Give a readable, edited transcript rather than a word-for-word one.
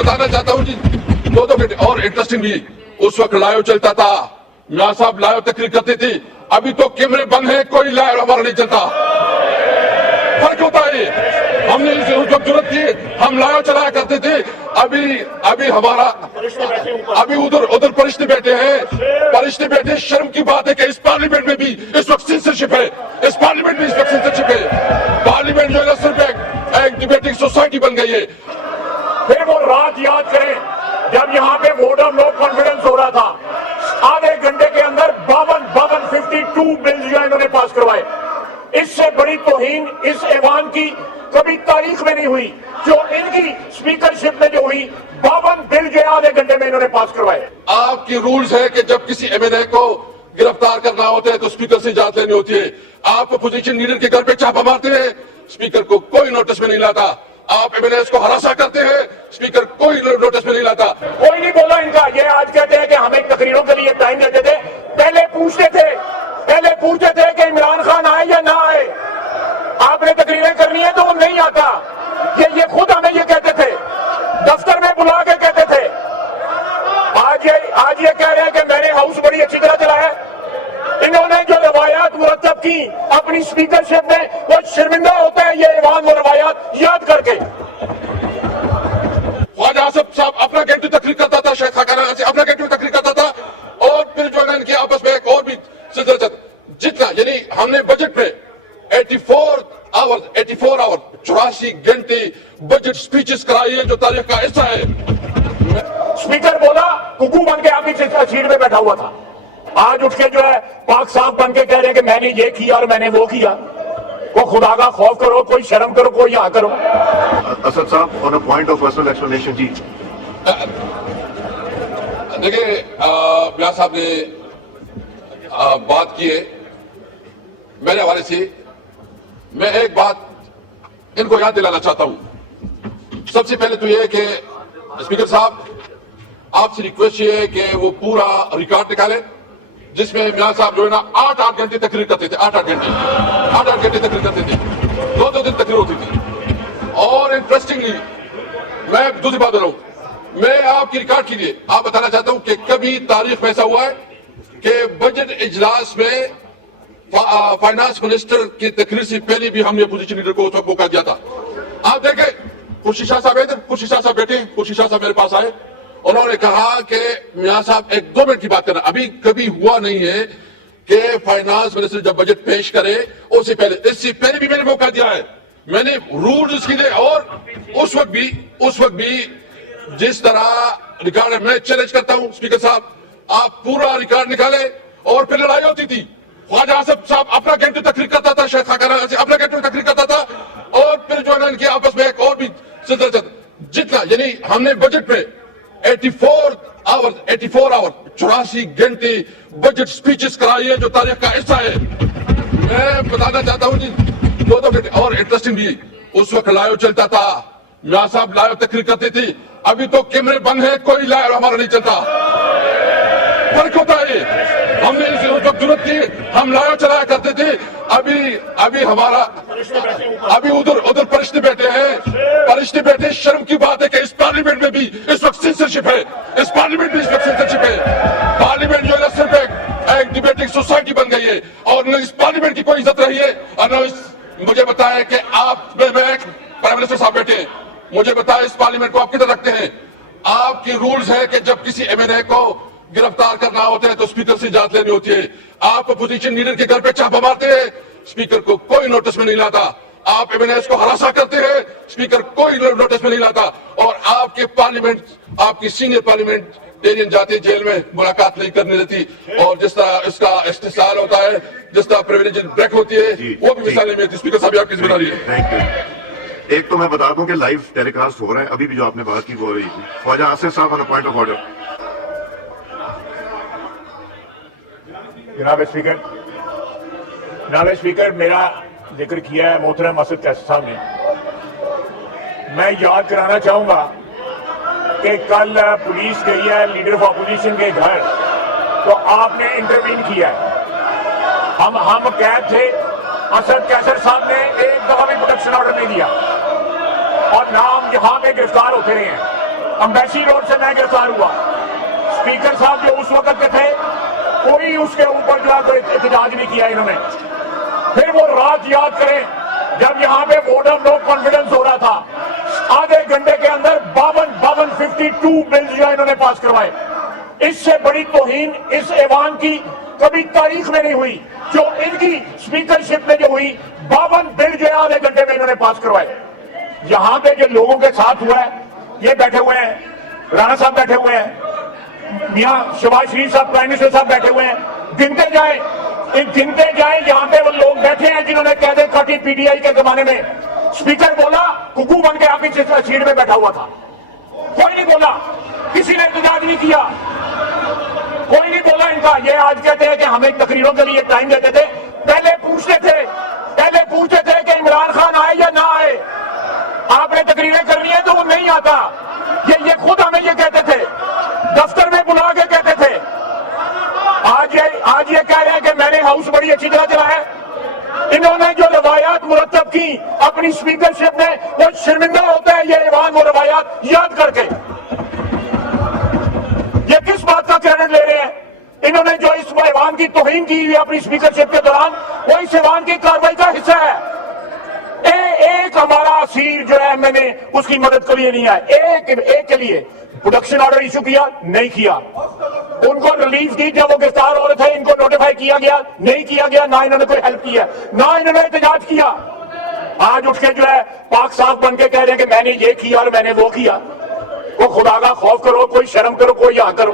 बताना चाहता हूँ जी 2 घंटे और इंटरेस्टिंग भी उस वक्त लाइव चलता था, मियां साहब लाइव तकरीर करते थे। अभी तो कैमरे बंद है, कोई लाइव हमारा नहीं चलता। फर्क होता है, हमने इसे उस वक्त जरूरत थी, हम लाइव चलाया करते थे। अभी हमारा अभी उधर फरिश्ते बैठे हैं, फरिश्ते बैठे। शर्म की बात है कि इस पार्लियामेंट में भी इस वक्त सेंसरशिप है, इस पार्लियामेंट में इस वक्त सेंसरशिप है। पार्लियामेंट जो है सिर्फ एक डिबेटिंग सोसाइटी बन गई है। फिर वो रात याद करें जब यहाँ पे वोट ऑफ नो कॉन्फिडेंस हो रहा था, आधे घंटे के अंदर 52 बिल्स जो इन्होंने पास करवाए। इससे बड़ी तौहीन इस ऐवान की कभी तारीख में नहीं हुई जो इनकी स्पीकरशिप में जो हुई। 52 बिल जो आधे घंटे में इन्होंने पास करवाए। आपकी रूल्स है कि जब किसी एमएलए को गिरफ्तार करना होता है तो स्पीकर से इजाजत लेनी होती है। आप अपोजिशन लीडर के घर पे छापा मारते हैं, स्पीकर को कोई नोटिस में नहीं लाता। आप एमएलए को हरासा करते हैं, स्पीकर कोई नोटिस में नहीं लाता। कोई नहीं बोला इनका। ये आज कहते हैं कि हमें तकरीरों के लिए टाइम देते थे। पहले पूछते थे कि इमरान खान आए या ना आए। आपने तकरीरें करनी है तो वो नहीं आता। ये खुद हमें ये कहते थे, दफ्तर में बुला के कहते थे। आज ये कह रहे हैं कि मैंने हाउस बड़ी अच्छी तरह चलाया। इन्होंने जो रवायात मुरतब की अपनी स्पीकरशिप में, वो शर्मिंदा होता है ये ऐवान वो रवायात याद करके। ख्वाजा आसिफ साहब अपना घंटे तकरीर करता था, शेख खाकाना से अपना घंटे तकरीर करता था, और फिर जो है इनके आपस में एक और भी सिलसिला जितना, यानी हमने बजट में 84 आवर 84 घंटे बजट स्पीचेस कराई है जो तारीख का हिस्सा है। स्पीकर बोला, कुकू बन के आपकी सीट में बैठा हुआ था। आज उठ के जो है पाक साहब बन के कह रहे हैं कि मैंने ये किया और मैंने वो किया। को खुदा का खौफ करो, कोई शर्म करो, कोई यहाँ करो। असद साहब on a point of personal explanation जी। देखिए मियां साहब ने बात की है मेरे हवाले से। मैं एक बात इनको याद दिलाना चाहता हूं। सबसे पहले तो यह है कि स्पीकर साहब आपसे रिक्वेस्ट ये है कि वो पूरा रिकॉर्ड निकाले जिसमें मियां साहब जो है ना 8 घंटे तकरीर करते थे। 8 घंटे तकरीर करते थे, 2 दिन तकरीर होती थी। और इंटरेस्टिंगली मैं दूसरी बात बोल रहा हूं, मैं आपकी रिकॉर्ड के लिए आप बताना चाहता हूं कि कभी तारीख में ऐसा हुआ है कि बजट इजलास में फाइनेंस मिनिस्टर की तकरीर से पहले भी हमने अपोजिशन लीडर को उस वक्त मौका दिया था। आप देखें, खुर्शीद शाह साहब बैठे, खुर्शीद शाह साहब मेरे पास आए, उन्होंने कहा कि मियां साहब 1-2 मिनट की बात करना। अभी कभी हुआ नहीं है कि फाइनेंस मिनिस्टर जब बजट पेश करे उससे पहले, इससे पहले भी मैंने मौका दिया है, मैंने रूल्स इसके लिए। और उस वक्त भी जिस तरह रिकॉर्ड मैं चैलेंज करता हूं स्पीकर साहब, आप पूरा रिकॉर्ड निकाले। और फिर लड़ाई होती थी, ख्वाजा आसिफ साहब अपना घंटे तकरीर करता था, शेख खाकाना से अपना घंटे तकरीर करता था, और फिर जो है इनके आपस में एक और भी सिलसिला जितना, यानी हमने बजट में 84 आवर 84 घंटे बजट स्पीचेस कराई है जो तारीख का हिस्सा है। मैं बताना चाहता हूं जी 2 घंटे और इंटरेस्टिंग भी उस वक्त लाइव चलता था, मियां साहब लाइव तकरीर करते थे। अभी तो कैमरे बंद है, कोई लाइव हमारा नहीं चलता। फर्क होता है, हमने इसे उस वक्त जरूरत थी, हम लाइव चलाया करते थे। अभी हमारा उधर फरिश्ते बैठे हैं, फरिश्ते बैठे। शर्म की बात है कि इस पार्लियामेंट में भी इस वक्त सेंसरशिप है, इस पार्लियामेंट में इस वक्त सेंसरशिप है। पार्लियामेंट जो है सिर्फ एक डिबेटिंग सोसाइटी बन गई है, और न इस पार्लियामेंट की कोई इज्जत रही है। और न मुझे बताया कि आप प्राइम मिनिस्टर साहब बैठे हैं, मुझे बताया इस पार्लियामेंट को आप किधर रखते हैं। आपकी रूल्स है कि जब किसी एमएलए को गिरफ्तार करना होता है तो स्पीकर से इजाजत लेनी होती है। आप अपोजिशन लीडर के घर पे छापा मारते हैं, स्पीकर को कोई नोटिस में नहीं लाता। आप एमएलए को हरासा करते हैं, स्पीकर कोई नोटिस में नहीं लाता। और आपके पार्लियामेंट, आपकी सीनियर पार्लियामेंटेरियन जाती है जेल में, मुलाकात नहीं करने देती। और जिस तरह इसका इस्तेसाल होता है, जिस तरह प्रिविलेज ब्रेक होती है, वो भी मिसाल नहीं मिलती। स्पीकर साहब आपकी जिम्मेदारी है। Thank you. एक तो मैं बता दूं कि लाइव टेलीकास्ट हो रहा है, अभी भी जो आपने बात की वो हो रही थी। ख्वाजा आसिफ साहब on a point of order. जनाब स्पीकर, मेरा जिक्र किया है मोहतरम असद कैसर साहब ने। मैं याद कराना चाहूंगा कि कल पुलिस गई है लीडर ऑफ अपोजिशन के घर, तो आपने इंटरवीन किया है। हम कैद थे, असद कैसर साहब ने एक दफा भी प्रोटेक्शन ऑर्डर नहीं दिया, और नाम यहां पे गिरफ्तार होते रहे हैं। अम्बेसी रोड से मैं गिरफ्तार हुआ। स्पीकर साहब जो उस वक्त के थे, कोई उसके ऊपर जो है कोई एहतजाज नहीं किया इन्होंने। फिर वो रात याद करें जब यहाँ पे वोट ऑफ नो कॉन्फिडेंस हो रहा था, आधे घंटे के अंदर 52 बिल्स जो है इन्होंने पास करवाए। इससे बड़ी तौहीन इस ऐवान की कभी तारीख में नहीं हुई जो इनकी स्पीकरशिप में जो हुई। 52 बिल जो है आधे घंटे में इन्होंने पास करवाए। यहाँ पे जो लोगों के साथ हुआ है, ये बैठे हुए हैं, राणा साहब बैठे हुए हैं, मियां शहबाज शरीफ साहब प्राइम मिनिस्टर साहब बैठे हुए हैं, गिनते जाए यहाँ पे वो लोग बैठे हैं जिन्होंने कैदे काटी पीटीआई के जमाने में। स्पीकर बोला, कुकू बन के आपकी सीट में बैठा हुआ था, कोई नहीं बोला, किसी ने एहतजाज नहीं किया, कोई नहीं बोला इनका। ये आज कहते हैं कि हमें तकरीरों के लिए टाइम देते थे, पहले पूछते थे कि इमरान खान आए या ना आए। आपने तकरीरें करनी है तो वो नहीं आता, ये खुद हमें ये कहते थे, दफ्तर में बुला के कहते थे। आज ये कह रहे हैं कि मैंने हाउस बड़ी अच्छी तरह चलाया। इन्होंने जो रवायात मुरतब की अपनी स्पीकरशिप में, वो शर्मिंदा होता है ये ऐवान वो रवायात याद करके। ये किस बात का क्रेडिट ले रहे हैं? इन्होंने जो इस ऐवान की तौहीन की हुई अपनी स्पीकरशिप के दौरान, वो इस ऐवान की कार्रवाई का हिस्सा है। एक हमारा असीर जो है मैंने उसकी मदद के लिए नहीं आया, एक के लिए प्रोडक्शन ऑर्डर इशू किया, नहीं किया। उनको रिलीफ दी जब वो गिरफ्तार हो रहे थे, इनको नोटिफाई किया गया, नहीं किया गया। ना इन्होंने कोई हेल्प किया, ना इन्होंने एहतजाज किया। आज उठ के जो है पाक साफ बन के कह रहे हैं कि मैंने ये किया और मैंने वो किया। वो खुदा का खौफ करो, कोई शर्म करो, कोई यहाँ करो।